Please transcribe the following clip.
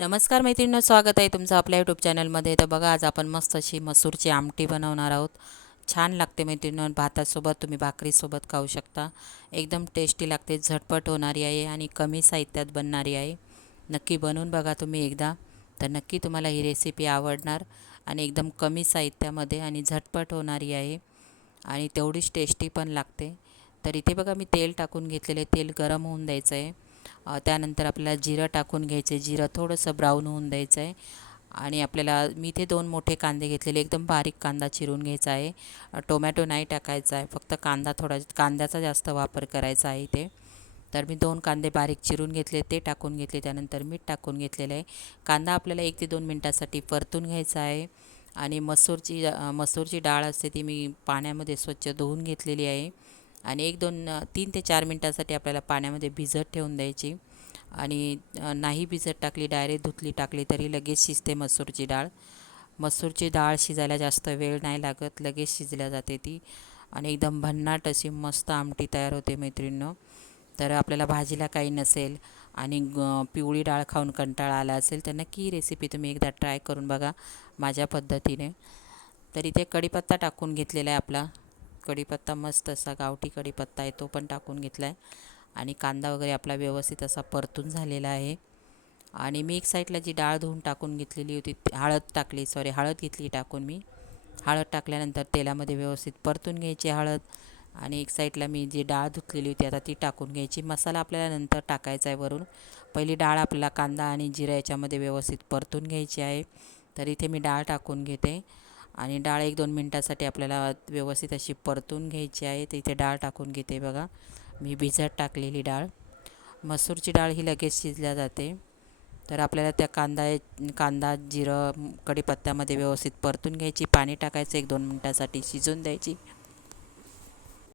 नमस्कार मैत्रिणींना स्वागत आहे तुमचं आपल्या यूट्यूब चॅनलमध्ये तर बघा आज आपण मस्त अशी मसूरची आमटी बनवणार आहोत. छान लागते मैत्रिणीनं भातासोबत तुम्ही भाकरीसोबत खाऊ शकता. एकदम टेस्टी लागते झटपट होणारी आहे आणि कमी साहित्यात बनणारी आहे. नक्की बनवून बघा तुम्ही एकदा. तर नक्की तुम्हाला ही रेसिपी आवडणार आणि एकदम कमी साहित्यामध्ये आणि झटपट होणारी आहे. आणि तेवढीच टेस्टी पण लागते. तर इथे बघा मी तेल टाकून घेतलेले तेल गरम होऊन द्यायचं आहे. त्यानंतर आपल्याला जिरं टाकून घ्यायचं आहे. जिरं थोडंसं ब्राऊन होऊन द्यायचं आहे. आणि आपल्याला मी इथे दोन मोठे कांदे घेतलेले. एकदम बारीक कांदा चिरून घ्यायचा आहे. टोमॅटो नाही टाकायचा आहे. फक्त कांदा थोडा कांद्याचा जास्त वापर करायचा आहे इथे. तर मी दोन कांदे बारीक चिरून घेतले. ते टाकून घेतले. त्यानंतर मीठ टाकून घेतलेलं आहे. कांदा आपल्याला एक ते दोन मिनटासाठी परतून घ्यायचा आहे. आणि मसूरची मसूरची डाळ असते ती मी पाण्यामध्ये स्वच्छ धुवून घेतलेली आहे. आणि एक दोन तीन ते चार मिनटासाठी आपल्याला पाण्यामध्ये भिजत ठेवून द्यायची. आणि नाही भिजत टाकली डायरेक्ट धुतली टाकली तरी लगेच शिजते मसूरची डाळ. मसूरची डाळ शिजायला जास्त वेळ नाही लागत लगेच शिजल्या जाते ती. आणि एकदम भन्नाट अशी मस्त आमटी तयार होते मैत्रिणीनं. तर आपल्याला भाजीला काही नसेल आणि पिवळी डाळ खाऊन कंटाळा आला असेल तर नक्की रेसिपी तुम्ही एकदा ट्राय करून बघा माझ्या पद्धतीने. तर इथे कढीपत्ता टाकून घेतलेला आहे आपला. कढीपत्ता मस्त असा गावठी कढीपत्ता आहे तो पण टाकून घेतला आहे आणि कांदा वगैरे आपला व्यवस्थित असा परतून झालेला आहे. आणि मी एक साईडला जी डाळ धुवून टाकून घेतलेली होती हळद टाकली सॉरी हळद घेतली टाकून मी. हळद टाकल्यानंतर तेलामध्ये व्यवस्थित परतून घ्यायची हळद. आणि एक साईडला मी जी डाळ धुतलेली होती आता ती टाकून घ्यायची. मसाला आपल्याला नंतर टाकायचा आहे वरून. पहिली डाळ आपल्याला कांदा आणि जिरा याच्यामध्ये व्यवस्थित परतून घ्यायची आहे. तर इथे मी डाळ टाकून घेते. आणि डाळ एक दोन मिनटासाठी आपल्याला व्यवस्थित अशी परतून घ्यायची आहे. तर इथे डाळ टाकून घेते बघा. मी भिजत टाकलेली डाळ. मसूरची डाळ ही लगेच शिजल्या जाते. तर आपल्याला त्या कांदा कांदा जिरं कढीपत्त्यामध्ये व्यवस्थित परतून घ्यायची. पाणी टाकायचं एक दोन मिनटासाठी शिजून द्यायची.